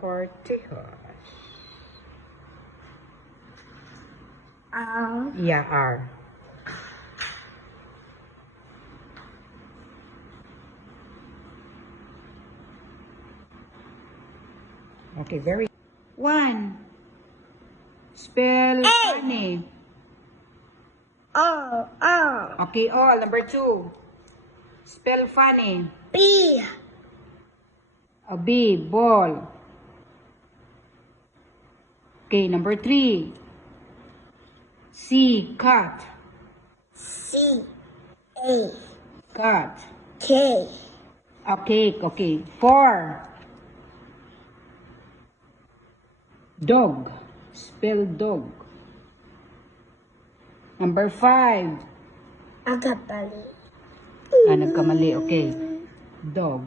Cortejos. R. Yeah, R. Okay, very. 1. Spell A. funny. O. O. Okay, all. Number 2. Spell funny. B. A B, ball. Okay, number 3. C, cat. C. A. Cat. K. A cake, okay. 4. Dog. Spell dog. Number 5. Agapali. Nagkamali, okay. Dog.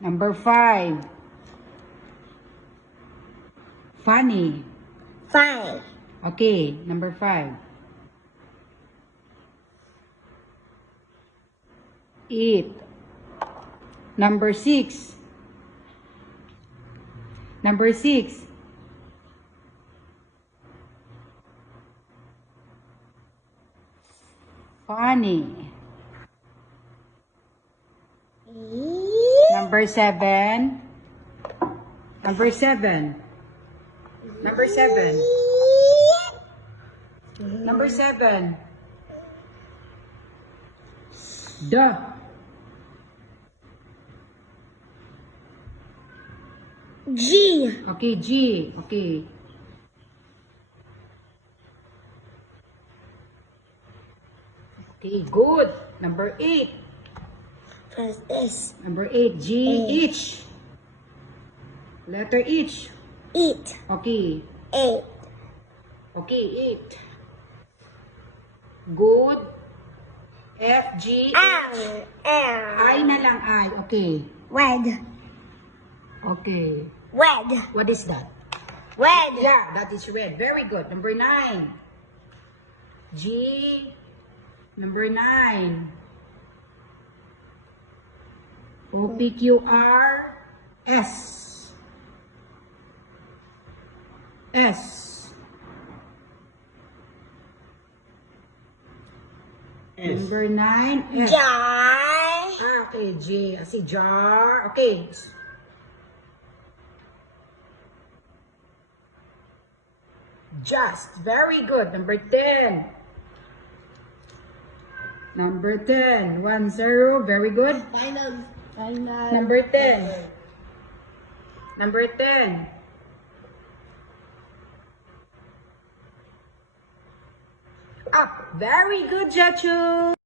Number 5. Funny. 5. Okay, number 5. Eat. Number 6. Number 6. Funny. Number 7. Number 7. Number 7. Number 7. The. G. Okay, G. Okay. Okay, good. Number 8. Press S. Number 8, G, A. H. Letter H. Eat. Okay. 8. Okay, 8. Good. F, G. L. L. I na lang, I. Okay. Red. Okay. Red. What is that? Red. Yeah, that is red. Very good. Number 9. G. Number 9. O, P, Q, R, S. S. Number 9. S. Jar. Okay, J. I see jar. Okay. Just. Very good. Number 10. Number 10. 1, 0. Very good. Final. Number 10. Number 10. Up. Very good, Jachu.